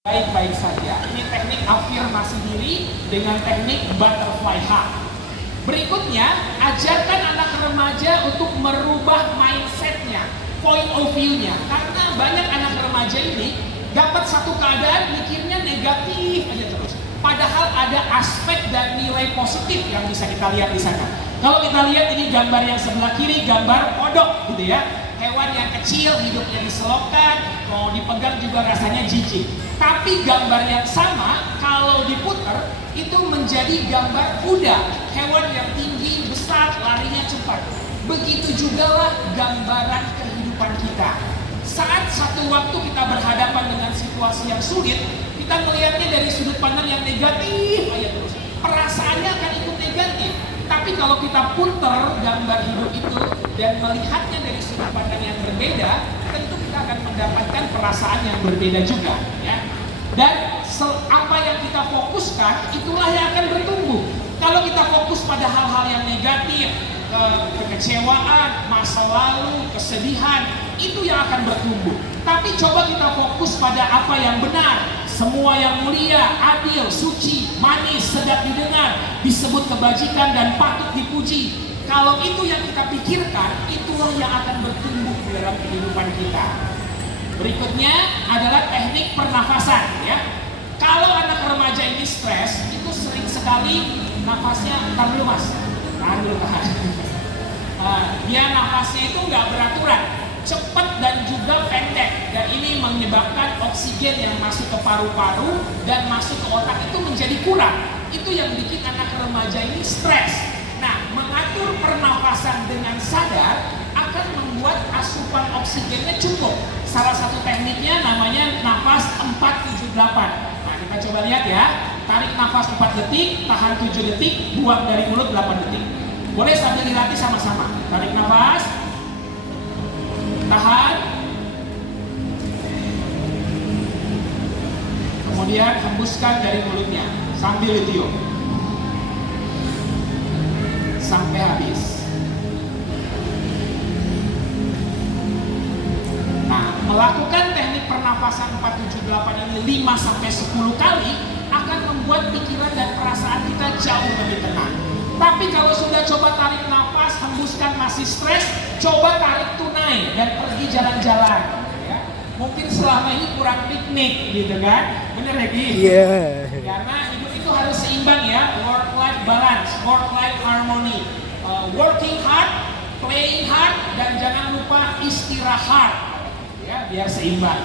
Baik-baik saja. Ini teknik afirmasi diri dengan teknik butterfly hug. Berikutnya, ajarkan anak remaja untuk merubah mindsetnya, point of view-nya. Karena banyak anak remaja ini dapat satu keadaan mikirnya negatif aja terus. Padahal ada aspek dan nilai positif yang bisa kita lihat di sana. Kalau kita lihat ini gambar yang sebelah kiri, gambar kodok gitu ya. Hewan yang kecil, hidupnya diselopkan, mau dipegang juga rasanya jijik. Tapi gambar yang sama, kalau diputar, itu menjadi gambar kuda. Hewan yang tinggi, besar, larinya cepat. Begitu juga lah gambaran kehidupan kita. Saat satu waktu kita berhadapan dengan situasi yang sulit, kita melihatnya dari sudut pandang yang negatif aja terus. Perasaannya akan ikut negatif. Tapi kalau kita putar gambar hidup itu dan melihatnya dari sudut pandang yang berbeda, tentu kita akan mendapatkan perasaan yang berbeda juga, ya. Dan apa yang kita fokuskan, itulah yang akan bertumbuh. Kalau kita fokus pada hal-hal yang negatif, kekecewaan, masa lalu, kesedihan, itu yang akan bertumbuh. Tapi coba kita fokus pada apa yang benar, semua yang mulia, adil, suci, manis, sedap didengar, disebut kebajikan dan patut dipuji. Kalau itu yang kita pikirkan, itulah yang akan bertumbuh di dalam kehidupan kita. Berikutnya adalah teknik pernafasan, ya. Kalau anak remaja ini stres, itu sering sekali nafasnya, tahan dulu mas, tahan dulu, tahan. Dia nafasnya itu nggak beraturan, cepat dan juga pendek, dan ini menyebabkan oksigen yang masuk ke paru-paru dan masuk ke otak itu menjadi kurang. Itu yang bikin anak remaja ini stres. Nah, mengatur pernafasan dengan sadar akan membuat asupan oksigennya cukup. Salah satu tekniknya namanya nafas 478. Nah, kita coba lihat ya. Tarik nafas 4 detik, tahan 7 detik, buang dari mulut 8 detik. Boleh sambil dilatih sama-sama. Tarik nafas, tahan, kemudian hembuskan dari mulutnya sambil ditiup sampai habis. Nah, melakukan teknik pernafasan 478 ini 5-10 kali akan membuat pikiran dan perasaan kita jauh lebih tenang. Tapi kalau sudah coba tarik nafas, hembuskan masih stres, coba tarik tunai dan pergi jalan-jalan, ya. Mungkin selama ini kurang piknik gitu kan, bener ya Gi? Iya. Karena hidup itu harus seimbang ya, work-life balance, work-life harmony, working hard, playing hard, dan jangan lupa istirahat, ya, biar seimbang.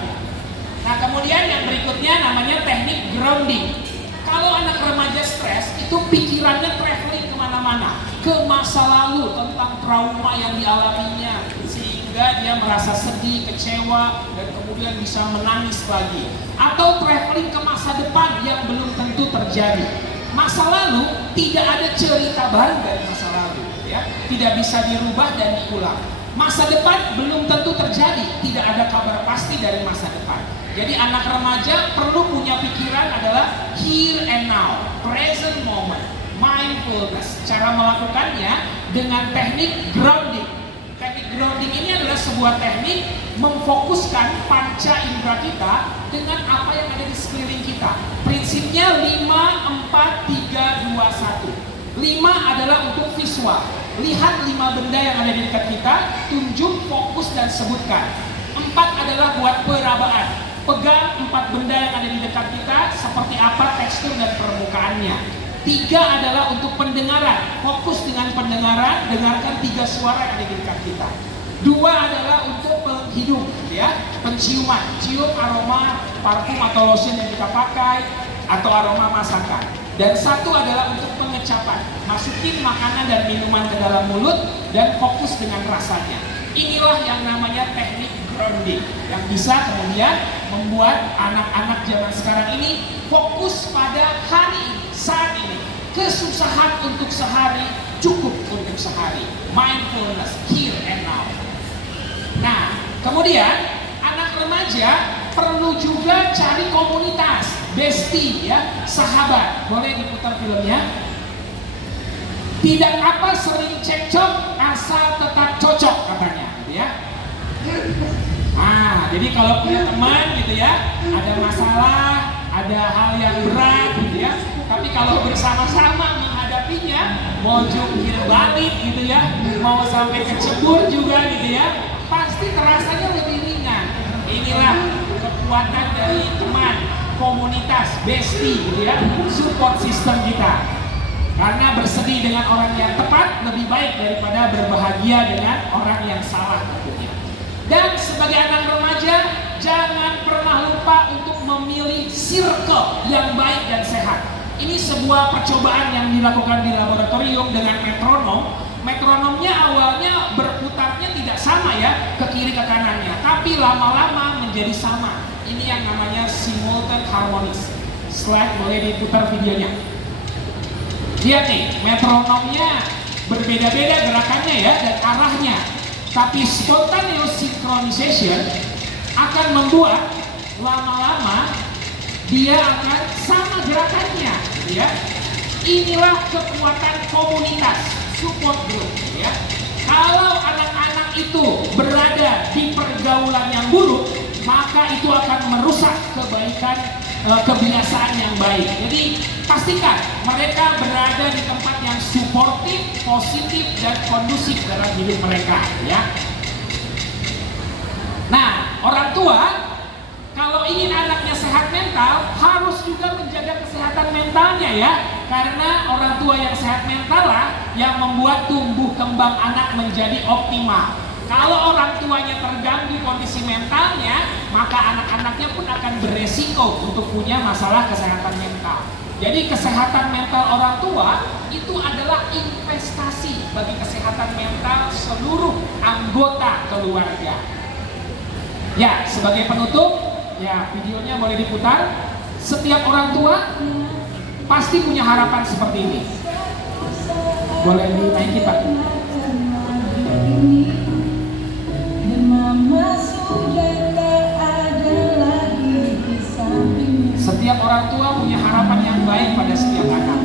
Nah, kemudian yang berikutnya namanya teknik grounding. Kalau anak remaja stres, itu pikirannya traveling kemana-mana, ke masa lalu tentang trauma yang dialaminya, sehingga dia merasa sedih, kecewa, dan kemudian bisa menangis lagi. Atau traveling ke masa depan yang belum tentu terjadi. Masa lalu tidak ada cerita baru dari masa lalu, ya, tidak bisa dirubah dan diulang. Masa depan belum tentu terjadi, tidak ada kabar pasti dari masa depan. Jadi anak remaja perlu punya pikiran adalah here and now, present moment, mindfulness. Cara melakukannya dengan teknik grounding. Teknik grounding ini adalah sebuah teknik memfokuskan panca indera kita dengan apa yang ada di sekeliling kita. Prinsipnya 5, 4, 3, 2, 1. 5 adalah untuk visual. Lihat 5 benda yang ada di dekat kita, tunjuk, fokus, dan sebutkan. 4 adalah buat perabaan. Pegang 4 benda yang ada di dekat kita, seperti apa tekstur dan permukaannya. 3 adalah untuk pendengaran. Fokus dengan pendengaran, dengarkan 3 suara yang ada di dekat kita. 2 adalah untuk penghidup, ya, penciuman. Cium aroma parfum atau lotion yang kita pakai, atau aroma masakan. Dan 1 adalah untuk pengecapan. Masukin makanan dan minuman ke dalam mulut dan fokus dengan rasanya. Inilah yang namanya teknik grounding yang bisa kemudian membuat anak-anak zaman sekarang ini fokus pada hari ini, saat ini. Kesusahan untuk sehari cukup untuk sehari. Mindfulness, here and now. Nah, kemudian anak remaja perlu juga cari komunitas, bestie, ya, sahabat. Boleh diputar filmnya? Tidak apa sering cekcok asal tetap cocok katanya, gitu ya. Nah, jadi kalau punya teman gitu ya, ada masalah, ada hal yang berat gitu ya. Tapi kalau bersama-sama menghadapinya, mau jungkir balik gitu ya, mau sampai kecebur juga gitu ya, pasti terasanya lebih ringan. Inilah kekuatan dari teman, komunitas, bestie gitu ya, support system kita. Karena bersedih dengan orang yang tepat lebih baik daripada berbahagia dengan orang yang salah tentunya. Dan sebagai anak remaja, jangan pernah lupa untuk memilih circle yang baik dan sehat. Ini sebuah percobaan yang dilakukan di laboratorium dengan metronom. Metronomnya awalnya berputarnya tidak sama ya, ke kiri ke kanannya, tapi lama-lama menjadi sama. Ini yang namanya simultan harmonis. Slide boleh diputar videonya. Lihat nih, metronomnya berbeda-beda gerakannya ya dan arahnya. Tapi spontaneous synchronization akan membuat lama-lama dia akan sama gerakannya ya. Inilah kekuatan komunitas, support group ya. Kalau anak-anak itu berada di pergaulan yang buruk, maka itu akan merusak kebaikan kebiasaan yang baik. Jadi pastikan mereka berada di tempat yang suportif, positif dan kondusif dalam hidup mereka ya. Nah, orang tua kalau ingin anaknya sehat mental, harus juga menjaga kesehatan mentalnya ya. Karena orang tua yang sehat mental lah yang membuat tumbuh kembang anak menjadi optimal. Kalau orang tuanya terganggu kondisi mentalnya, maka anak-anaknya pun akan beresiko untuk punya masalah kesehatan mental. Jadi kesehatan mental orang tua itu adalah investasi bagi kesehatan mental seluruh anggota keluarga. Ya, sebagai penutup, ya, videonya boleh diputar. Setiap orang tua pasti punya harapan seperti ini. Boleh dinaikin Pak. Setiap orang tua punya harapan yang baik pada setiap anak.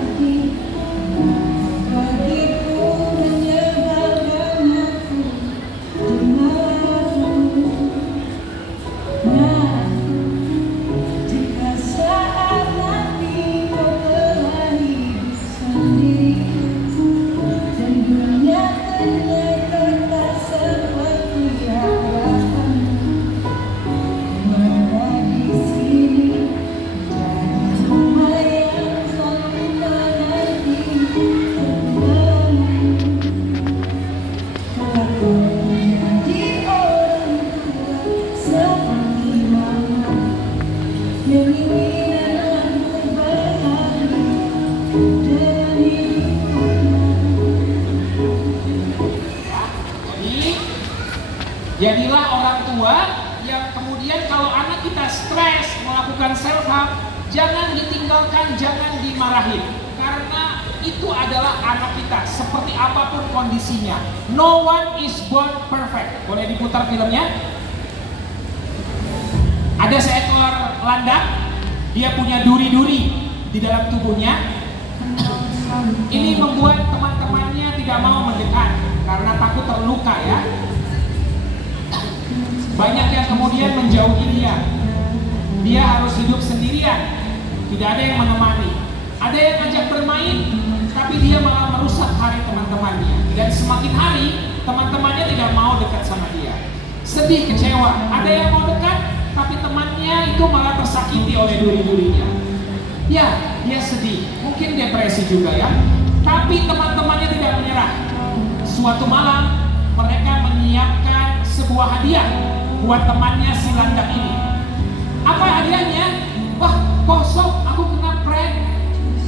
Jadilah orang tua yang kemudian kalau anak kita stres melakukan self harm, jangan ditinggalkan, jangan dimarahin. Karena itu adalah anak kita, seperti apapun kondisinya. No one is born perfect. Boleh diputar filmnya? Ada seekor landak, dia punya duri-duri di dalam tubuhnya. Ini membuat teman-temannya tidak mau mendekat karena takut terluka ya. Banyak yang kemudian menjauhi dia. Dia harus hidup sendirian, tidak ada yang menemani. Ada yang ngajak bermain, tapi dia malah merusak hari teman-temannya. Dan semakin hari, teman-temannya tidak mau dekat sama dia. Sedih, kecewa. Ada yang mau dekat, tapi temannya itu malah tersakiti oleh duri-durinya. Ya, dia sedih, mungkin depresi juga ya. Tapi teman-temannya tidak menyerah. Suatu malam, mereka menyiapkan sebuah hadiah buat temannya si landak ini. Apa hadiahnya? Wah, kosong, aku kena prank.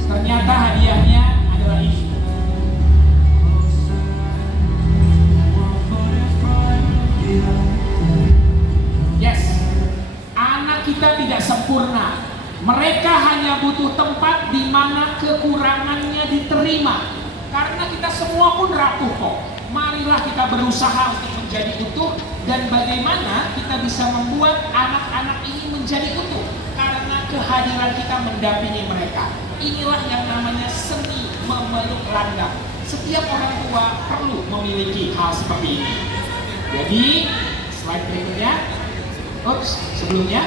Ternyata hadiahnya adalah ini. Yes, anak kita tidak sempurna. Mereka hanya butuh tempat di mana kekurangannya diterima. Karena kita semua pun rapuh kok. Marilah kita berusaha untuk menjadi utuh, dan bagaimana kita bisa membuat anak-anak ini menjadi utuh karena kehadiran kita mendampingi mereka. Inilah yang namanya seni memeluk landak. Setiap orang tua perlu memiliki hal seperti ini. Jadi slide berikutnya. Sebelumnya.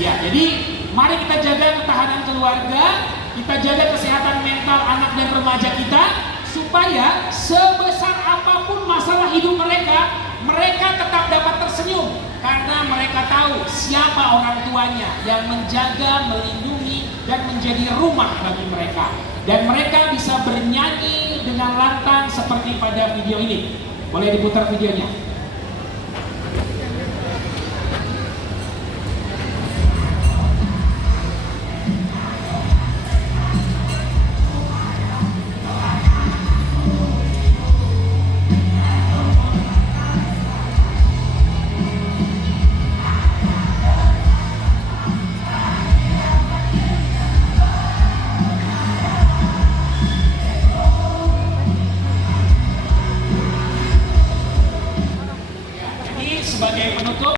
Ya, jadi mari kita jaga ketahanan keluarga, kita jaga kesehatan mental anak dan remaja kita, supaya sebesar apapun masalah hidup mereka, mereka tetap dapat tersenyum karena mereka tahu siapa orang tuanya yang menjaga, melindungi, dan menjadi rumah bagi mereka. Dan mereka bisa bernyanyi dengan lantang seperti pada video ini. Boleh diputar videonya?